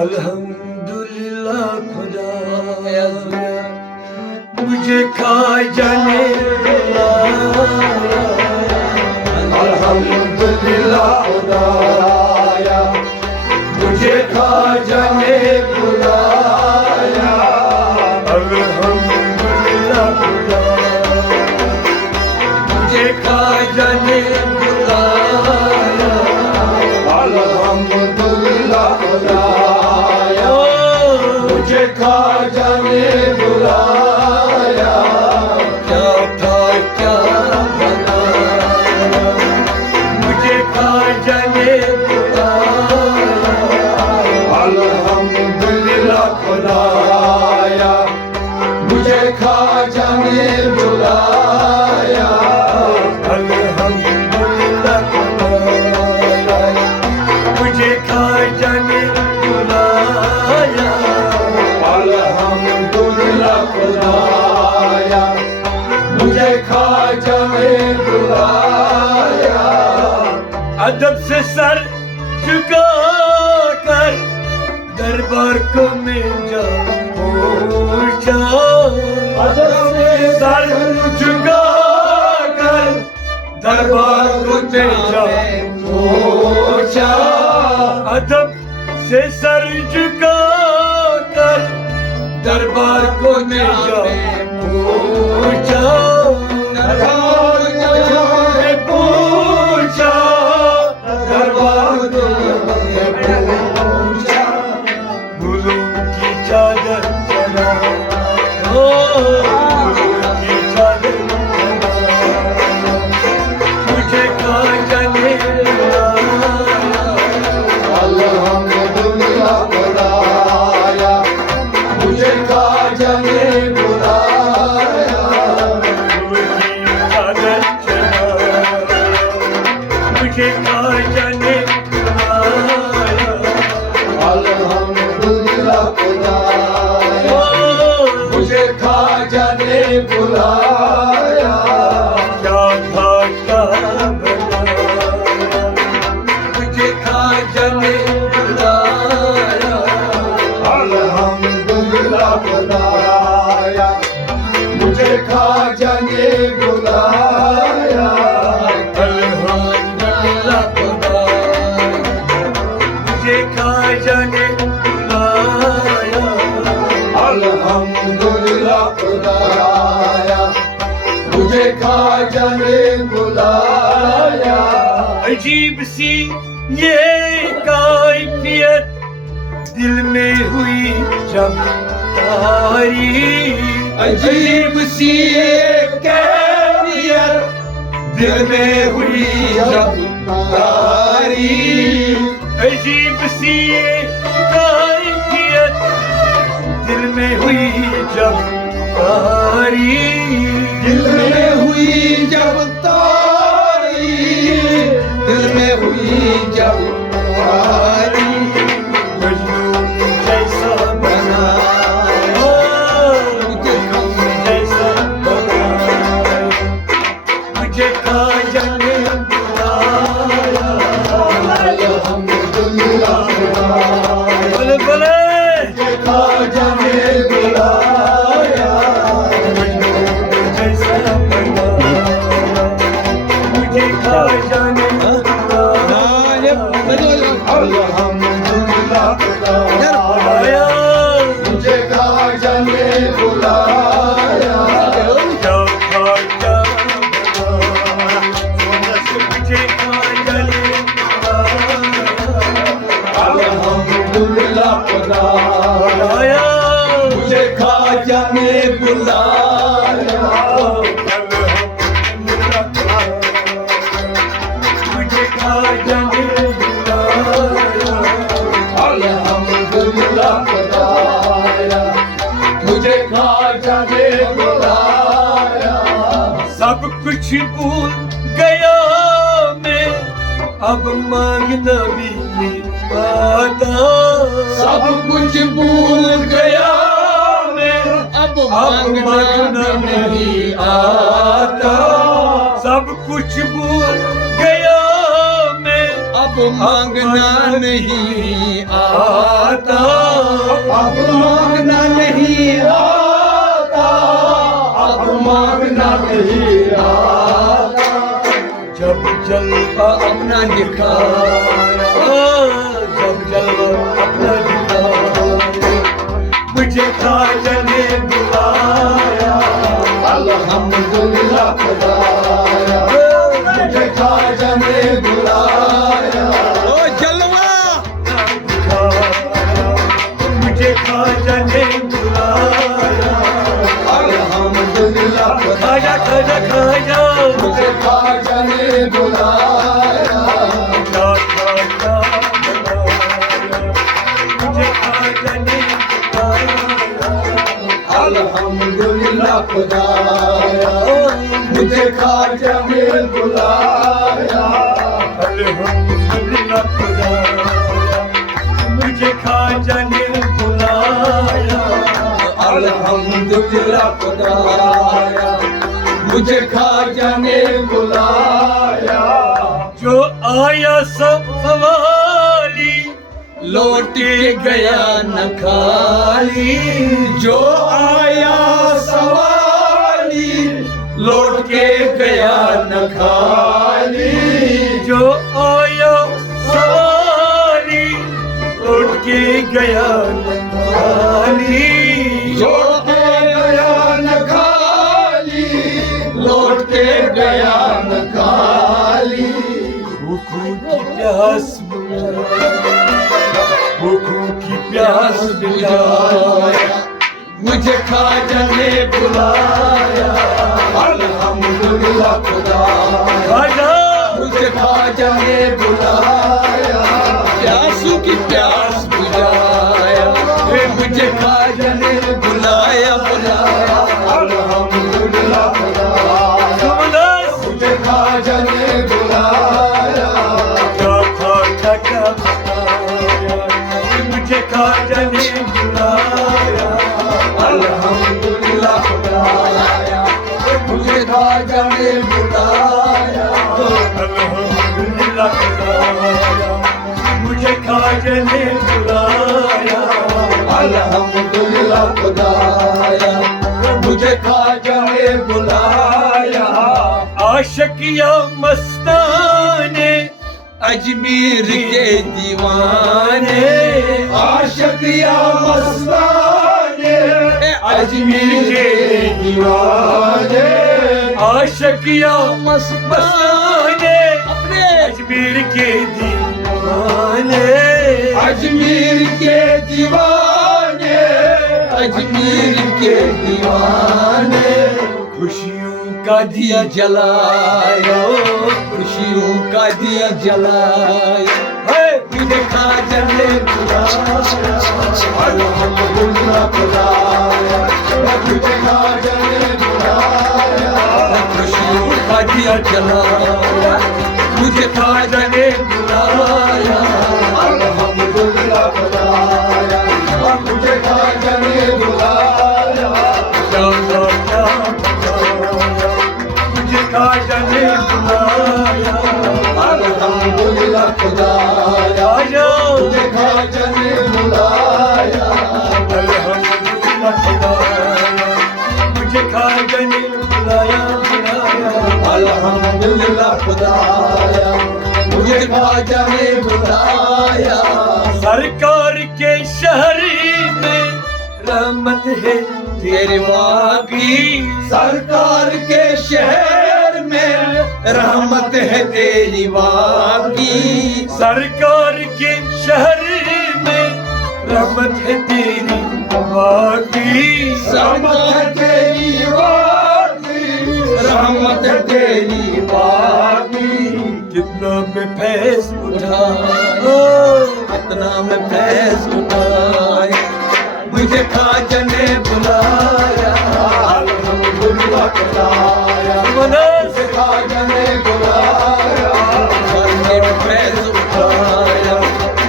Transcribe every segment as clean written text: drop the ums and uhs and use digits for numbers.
अल्हम्दुलिल्लाह खुदा मुझे खा जाने अल्हम्दुलिल्लाह खुदाया मुझे खा जाने बुलाया अल्हम्दुलिल्लाह खुदा मुझे खा जाने बुलाया अल्हम्दुलिल्लाह खुदाया मुझे खा जाने बुलाया क्या था क्या बना मुझे खा जाने बुलाया अल्हम्दुलिल्लाह खुदाया मुझे खा जाने बुलाया अल्हम्दुलिल्लाह खुदाया मुझे खा जाने बुलाया अल्हम्दुलिल्लाह खुदाया मुझे खा जाने बुलाया अदब से सर झुका कर दरबार को मिल जा पहुंचा अदब से सर झुका कर दरबार को मिल जा पहुंचा अदब से सर झुका कर दरबार को मिल जा पहुंचा दरबार में पूछा दरबार में पूछा फूलों की चादर चढ़ा फूलों की चादर चढ़ा मुझे खा जाने अल्हम्दुलिल्लाह खुदाया मुझे खा जाने बुलाया चादर चढ़ा मुझे खा जाने बुलाया अल्हम्दुलिल्लाह खुदाया मुझे खा जाने बुलाया क्या था क्या बना मुझे खा जाने बुलाया अल्हम्दुलिल्लाह खुदाया मुझे खा जाने बुलाया अल्हम्दुलिल्लाह खुदाया मुझे खा जाने बुलाया अल्हम्दुलिल्लाह खुदाया मुझे खा जाने बुलाया अजीब सी ये कैफियत दिल में हुई जब तारी अजीब सी एक कैफियत दिल में हुई जब तारी अजीब सी एक कैफियत दिल में हुई जब तारी दिल में हुई जब तारी दिल में हुई जब तारी मुझे खा जाने बुलाया मुझे खा जाने बुलाया अल्हम्दुलिल्लाह खुदाया मुझे खा जाने बुलाया सब कुछ भूल गया मैं अब मांगना भी नहीं आता सब कुछ भूल गया मैं अब मांगना नहीं आता सब कुछ भूल गया मैं अब मांगना नहीं आता मांगना नहीं आता, अब मांगना नहीं आता। जब जलवा अपना दिखाया, जब जलवा अपना दिखाया, मुझे ख्वाजा ने बुलाया, अल्हम्दुलिल्लाह खुदाया, मुझे ख्वाजा ने बुलाया। ओ जलवा मुझे ख्वाजा ने बुलाया, अल्हम्दुलिल्लाह ख्वाजा ख्वाजा ख्वाजा, मुझे ख्वाजा ने बुलाया, ख्वाजा मुझे ख्वाजा ने बुलाया, अल्हम्दुलिल्लाह खुदाया, मुझे ख्वाजा ने बुलाया, अल्हम्दुलिल्लाह खुदाया, मुझे ख्वाजा ने बुलाया, अल्हम्दुलिल्लाह खुदाया, मुझे ख्वाजा ने बुलाया। जो आया सब सवाली लौट गया न खाली, जो आया सवाली लौट के गया न खाली, जो आया सवाली लौट के गया न खाली, लौट के गया न खाली, लौट के गया न खाली। भूखों की प्यास भूखों की प्यास बुझाया, मुझे ख्वाजा ने बुलाया, अल्हम्दुलिल्लाह खुदाया, मुझे ख्वाजा ने बुलाया, प्यासों की प्यास बुझाया, मुझे ख्वाजा ने बुलाया बुलाया, अल्हम्दुलिल्लाह खुदाया, मुझे ख्वाजा ने बुलाया, क्या मुझे ख्वाजा ने बुलाया, अल्हम्दुलिल्लाह खुदाया, मुझे ख्वाजा ने बुलाया, अल्हम्दुलिल्लाह खुदाया, मुझे ख्वाजा ने बुलाया, अल्हम्दुलिल्लाह खुदाया, मुझे ख्वाजा ने बुलाया। आशिकिया मस्ताने अजमेर के दीवाने, आशिकिया मस्ताने अजमेर के दीवाने, आशिकिया मस्ताने अपने अजमेर के दीवाने, अजमेर के दीवाने, अजमेर के दीवाने। खुशियों का दिया जलाया, खुशियों का दिया जलाया, मुझे ख्वाजा ने बुलाया, अल्हम्दुलिल्लाह खुदाया, मुझे ख्वाजा ने बुलाया, खुशियों का दिया जलाया, मुझे ख्वाजा ने बुलाया, अल्हम्दुलिल्लाह खुदाया, मुझे ख्वाजा ने बुलाया, मुझे ख्वाजा ने बुलाया, अल्हम्दुलिल्लाह खुदाया, मुझे ख्वाजा ने बुलाया, अल्हम्दुलिल्लाह खुदाया, मुझे ख्वाजा ने बुलाया, अल्हम्दुलिल्लाह खुदाया, मुझे ख्वाजा ने बुलाया। सरकार के शहर में रहमत है तेरे वाकी, सरकार के शहर में रहमत है तेरी वाकी, सरकार के शहर में रहमत है तेरी वाकी, रहमत है तेरी वाकी, रहमत है तेरी वाकी। कितना मैं फैज उठाया, कितना मैं फैज उठाया, मुझे ख्वाजा ने बुलाया, अल्हम्दुलिल्लाह खुदाया, मुझे ख्वाजा ने बुलाया, मेरे फैज़ उठाया,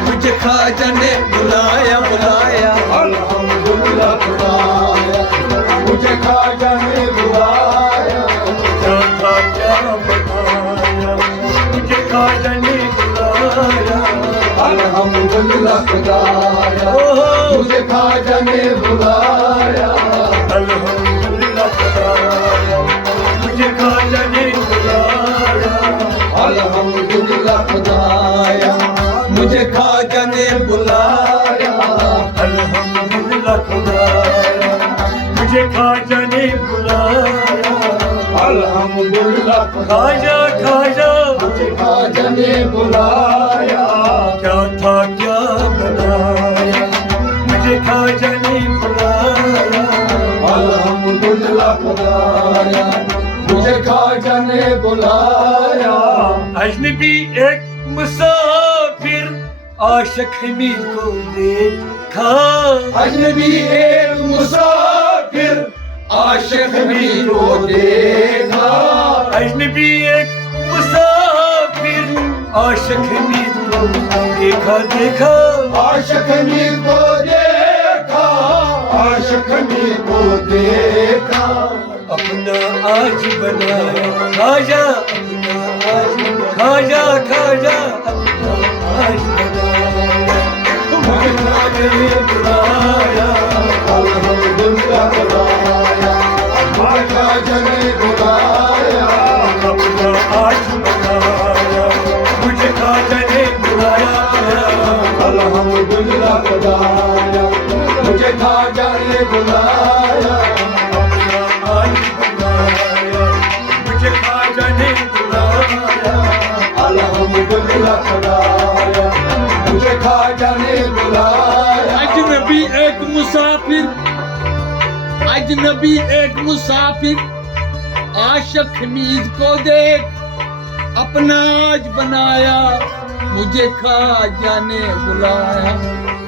मुझे ख्वाजा ने बुलाया बुलाया, अल्हम्दुलिल्लाह खुदाया, मुझे ख्वाजा ने बुलाया, क्या बताया, मुझे ख्वाजा ने बुलाया, अल्हम्दुलिल्लाह खुदाया मुझे ख्वाजा ने बुलाया अल्हम्दुलिल्लाह खुदाया मुझे ख्वाजा ने बुलाया अल्हम्दुलिल्लाह खुदाया मुझे ख्वाजा ने बुलाया अल्हम्दुलिल्लाह खुदाया मुझे ख्वाजा ने बुलाया अल्हम्दुलिल्लाह ख्वाजा ख्वाजा मुझे ख्वाजा ने बुलाया क्या था क्या बनाया मुझे ख्वाजा ने बुलाया अल्हम्दुलिल्लाह खुदाया मुझे ख्वाजा ने बुलाया अजनबी एक मुसाफिर आशिक हमीद को देखा अजनबी एक मुसाफिर आशिक हमीद को देखा अजनबी एक मुसाफिर आशिक हमीद को देखा देखा आशिक हमीद को देखा आशिक हमीद को देखा अपना आज बनाया ख्वाजा अपना आज ख्वाजा ख्वाजा अपना आज बनाया मुझे ख्वाजा ने बुलाया अल्हम्दुलिल्लाह बुलाया मुझे ख्वाजा ने बुलाया अपना आज बनाया मुझे ख्वाजा ने बुलाया अल्हम्दुलिल्लाह बुलाया मुझे ख्वाजा ने बुलाया मुझे ख्वाजा ने बुलाया अल्हम्दुलिल्लाह खुदाया मुझे ख्वाजा ने बुलाया अजनबी एक मुसाफिर आशिक हमीद को देख अपना आज बनाया मुझे ख्वाजा ने बुलाया